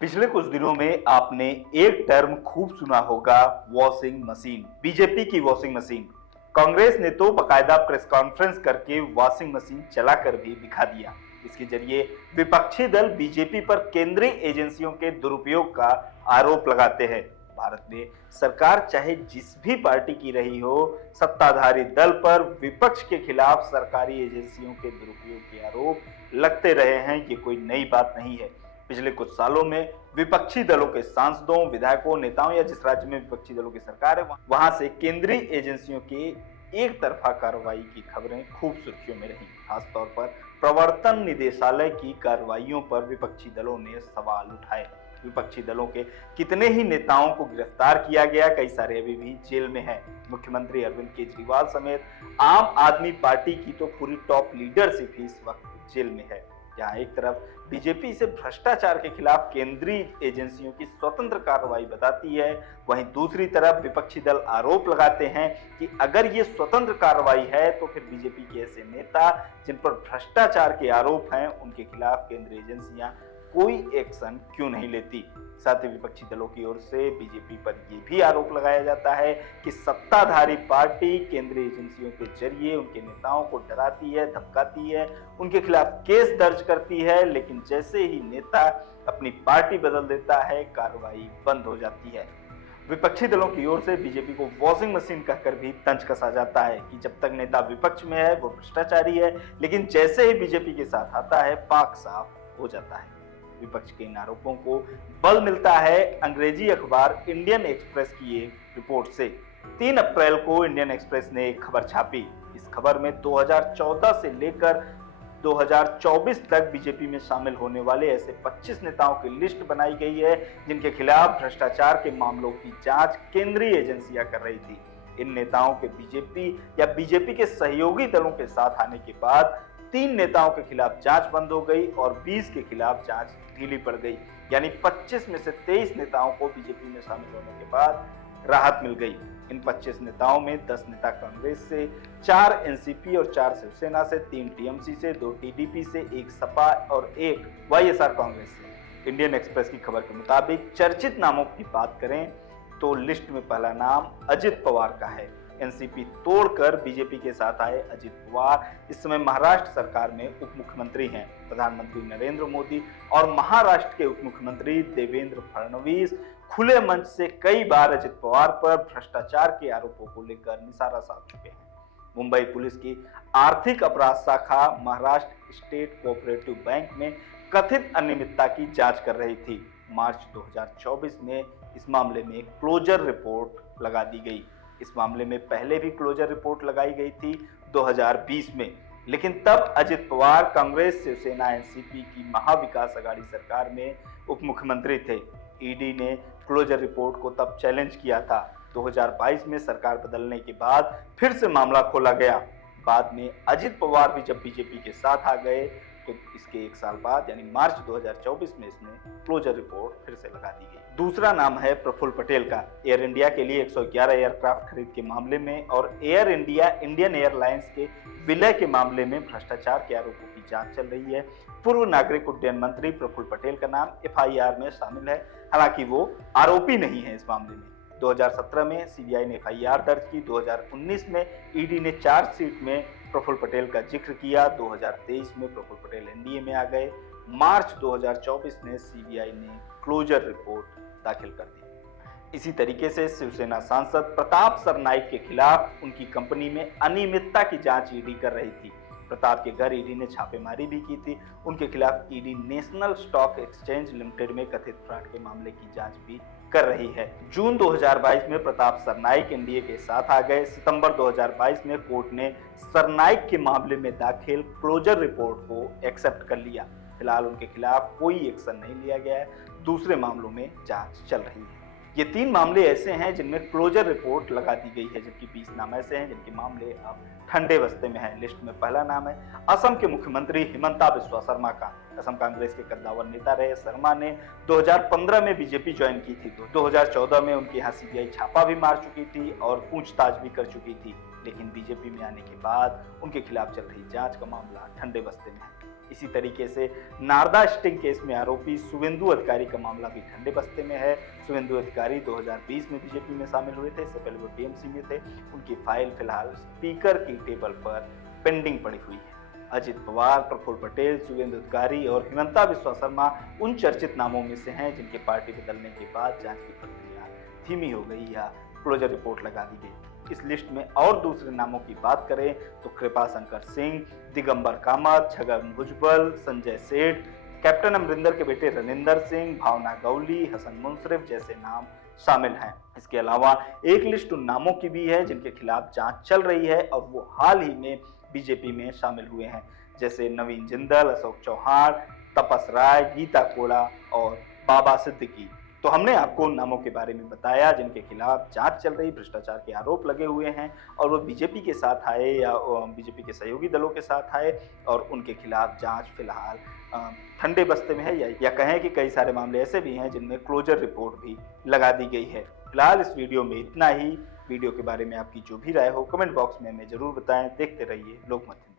पिछले कुछ दिनों में आपने एक टर्म खूब सुना होगा, वॉशिंग मशीन। बीजेपी की वॉशिंग मशीन। कांग्रेस ने तो बकायदा प्रेस कॉन्फ्रेंस करके वॉशिंग मशीन चलाकर भी दिखा दिया। इसके जरिए विपक्षी दल बीजेपी पर केंद्रीय एजेंसियों के दुरुपयोग का आरोप लगाते हैं। भारत में सरकार चाहे जिस भी पार्टी की रही हो, सत्ताधारी दल पर विपक्ष के खिलाफ सरकारी एजेंसियों के दुरुपयोग के आरोप लगते रहे हैं। ये कोई नई बात नहीं है। पिछले कुछ सालों में विपक्षी दलों के सांसदों, विधायकों, नेताओं या जिस राज्य में विपक्षी दलों की सरकार है वहां से केंद्रीय एजेंसियों की एक तरफा कार्रवाई की खबरें खूब सुर्खियों में रही। खासतौर पर प्रवर्तन निदेशालय की कार्रवाइयों पर विपक्षी दलों ने सवाल उठाए। विपक्षी दलों के कितने ही नेताओं को गिरफ्तार किया गया, कई सारे अभी भी जेल में हैं। मुख्यमंत्री अरविंद केजरीवाल समेत आम आदमी पार्टी की तो पूरी टॉप लीडरशिप ही इस वक्त जेल में है। जहां एक तरफ बीजेपी से भ्रष्टाचार के खिलाफ केंद्रीय एजेंसियों की स्वतंत्र कार्रवाई बताती है, वहीं दूसरी तरफ विपक्षी दल आरोप लगाते हैं कि अगर ये स्वतंत्र कार्रवाई है तो फिर बीजेपी के ऐसे नेता जिन पर भ्रष्टाचार के आरोप हैं उनके खिलाफ केंद्रीय एजेंसियां कोई एक्शन क्यों नहीं लेती। साथ ही विपक्षी दलों की ओर से बीजेपी पर यह भी आरोप लगाया जाता है कि सत्ताधारी पार्टी केंद्रीय एजेंसियों के जरिए उनके नेताओं को डराती है, धमकाती है, उनके खिलाफ केस दर्ज करती है, लेकिन जैसे ही नेता अपनी पार्टी बदल देता है कार्रवाई बंद हो जाती है। विपक्षी दलों की ओर से बीजेपी को वॉशिंग मशीन कहकर भी तंज कसा जाता है कि जब तक नेता विपक्ष में है वो भ्रष्टाचारी है, लेकिन जैसे ही बीजेपी के साथ आता है पाक साफ हो जाता है। विपक्ष के इन आरोपों को बल मिलता है अंग्रेजी अखबार इंडियन एक्सप्रेस की एक रिपोर्ट से। 3 अप्रैल को इंडियन एक्सप्रेस ने एक खबर छापी। इस खबर में 2014 से लेकर 2024 तक बीजेपी में शामिल होने वाले ऐसे 25 नेताओं की लिस्ट बनाई गई है जिनके खिलाफ भ्रष्टाचार के मामलों की जांच केंद्रीय एजेंसियां कर रही थी। इन नेताओं के बीजेपी या बीजेपी के सहयोगी दलों के साथ आने के बाद 3 नेताओं के खिलाफ जांच बंद हो गई और 20 के खिलाफ जांच ढीली पड़ गई। यानी 25 में से 23 नेताओं को बीजेपी में शामिल होने के बाद राहत मिल गई। इन 25 नेताओं में 10 नेता कांग्रेस से, 4 एनसीपी और 4 शिवसेना से, 3 टीएमसी से, 2 टीडीपी से, 1 सपा और 1 वाईएसआर कांग्रेस से। इंडियन एक्सप्रेस की खबर के मुताबिक चर्चित नामों की बात करें तो लिस्ट में पहला नाम अजित पवार का है। एनसीपी तोड़कर बीजेपी के साथ आए अजित पवार इस समय महाराष्ट्र सरकार में उप मुख्यमंत्री हैं। प्रधानमंत्री नरेंद्र मोदी और महाराष्ट्र के उप मुख्यमंत्री देवेंद्र फडणवीस खुले मंच से कई बार अजित पवार पर भ्रष्टाचार के आरोपों को लेकर निशाना साध चुके हैं। मुंबई पुलिस की आर्थिक अपराध शाखा महाराष्ट्र स्टेट कोऑपरेटिव बैंक में कथित अनियमितता की जांच कर रही थी। मार्च 2024 में इस मामले में क्लोजर रिपोर्ट लगा दी गई। इस मामले में पहले भी क्लोजर रिपोर्ट लगाई गई थी 2020 में, लेकिन तब अजित पवार कांग्रेस, शिवसेना, एनसीपी की महाविकास अघाड़ी सरकार में उप मुख्यमंत्री थे। ईडी ने क्लोजर रिपोर्ट को तब चैलेंज किया था। 2022 में सरकार बदलने के बाद फिर से मामला खोला गया। बाद में अजित पवार भी जब बीजेपी के साथ आ गए तो इसके 1 साल बाद यानी मार्च 2024 में इसने क्लोजर रिपोर्ट फिर से लगा दी गई। दूसरा नाम है प्रफुल्ल पटेल का। एयर इंडिया के लिए 111 एयरक्राफ्ट खरीद के मामले में और एयर इंडिया इंडियन एयरलाइंस के विलय के मामले में भ्रष्टाचार के आरोपों की जांच चल रही है। पूर्व नागरिक उड्डयन मंत्री प्रफुल्ल पटेल का नाम एफआईआर में शामिल है, हालांकि वो आरोपी नहीं है इस मामले में। 2017 में सीबीआई ने एफआईआर दर्ज की। 2019 में ईडी ने चार्जशीट में प्रफुल्ल पटेल का जिक्र किया। 2023 में प्रफुल्ल पटेल एनडीए में आ गए। मार्च 2024 में सीबीआई ने क्लोजर रिपोर्ट दाखिल कर दी। इसी तरीके से शिवसेना सांसद प्रताप सरनाइक के खिलाफ उनकी कंपनी में अनियमितता की जांच ईडी कर रही थी। प्रताप के घर ईडी ने छापेमारी भी की थी। उनके खिलाफ ED national stock exchange limited में कथित फ्रॉड के मामले की जांच भी कर रही है। जून 2022 में प्रताप सरनाइक एनडीए के साथ आ गए। सितंबर 2022 में कोर्ट ने सरनाइक के मामले में दाखिल क्लोजर रिपोर्ट को एक्सेप्ट कर लिया। फिलहाल उनके खिलाफ कोई एक्शन नहीं लिया गया है। दूसरे मामलों में जांच चल रही है। ये 3 मामले ऐसे हैं जिनमें क्लोजर रिपोर्ट लगा दी गई है, जबकि 20 नाम ऐसे हैं जिनके मामले अब ठंडे बस्ते में हैं। लिस्ट में पहला नाम है असम के मुख्यमंत्री हिमंता बिस्वा शर्मा का। असम कांग्रेस के कद्दावर नेता रहे शर्मा ने 2015 में बीजेपी ज्वाइन की थी। 2014 में उनके यहाँ सीबीआई छापा भी मार चुकी थी और पूछताछ भी कर चुकी थी, लेकिन बीजेपी में आने के बाद उनके खिलाफ चल रही जांच का मामला ठंडे बस्ते में है। इसी तरीके से नारदा स्टिंग केस में आरोपी शुभेंदु अधिकारी का मामला भी ठंडे बस्ते में है। शुभेंदु अधिकारी 2020 में बीजेपी में शामिल हुए थे, इससे पहले वो टीएमसी में थे। उनकी फाइल फिलहाल स्पीकर की टेबल पर पेंडिंग पड़ी हुई है। अजित पवार, प्रफुल्ल पटेल, शुभेंदु अधिकारी और हिमंता बिस्वा शर्मा उन चर्चित नामों में से हैं जिनके पार्टी बदलने के बाद जांच की प्रक्रिया धीमी हो गई या क्लोजर रिपोर्ट लगा दी गई। इस लिस्ट में और दूसरे नामों की बात करें तो कृपा शंकर सिंह, दिगंबर कामत, छगन भुजबल, संजय सेठ, कैप्टन अमरिंदर के बेटे रनिंदर सिंह, भावना गौली, हसन मुंसरिफ जैसे नाम शामिल हैं। इसके अलावा एक लिस्ट उन नामों की भी है जिनके खिलाफ जांच चल रही है और वो हाल ही में बीजेपी में शामिल हुए हैं, जैसे नवीन जिंदल, अशोक चौहान, तपस राय, गीता कोड़ा और बाबा सिद्दीकी। तो हमने आपको उन नामों के बारे में बताया जिनके खिलाफ जांच चल रही, भ्रष्टाचार के आरोप लगे हुए हैं और वो बीजेपी के साथ आए या बीजेपी के सहयोगी दलों के साथ आए और उनके खिलाफ जांच फिलहाल ठंडे बस्ते में है या कहें कि कई सारे मामले ऐसे भी हैं जिनमें क्लोजर रिपोर्ट भी लगा दी गई है। फिलहाल इस वीडियो में इतना ही। वीडियो के बारे में आपकी जो भी राय हो कमेंट बॉक्स में हमें जरूर बताएं। देखते रहिए लोकमत।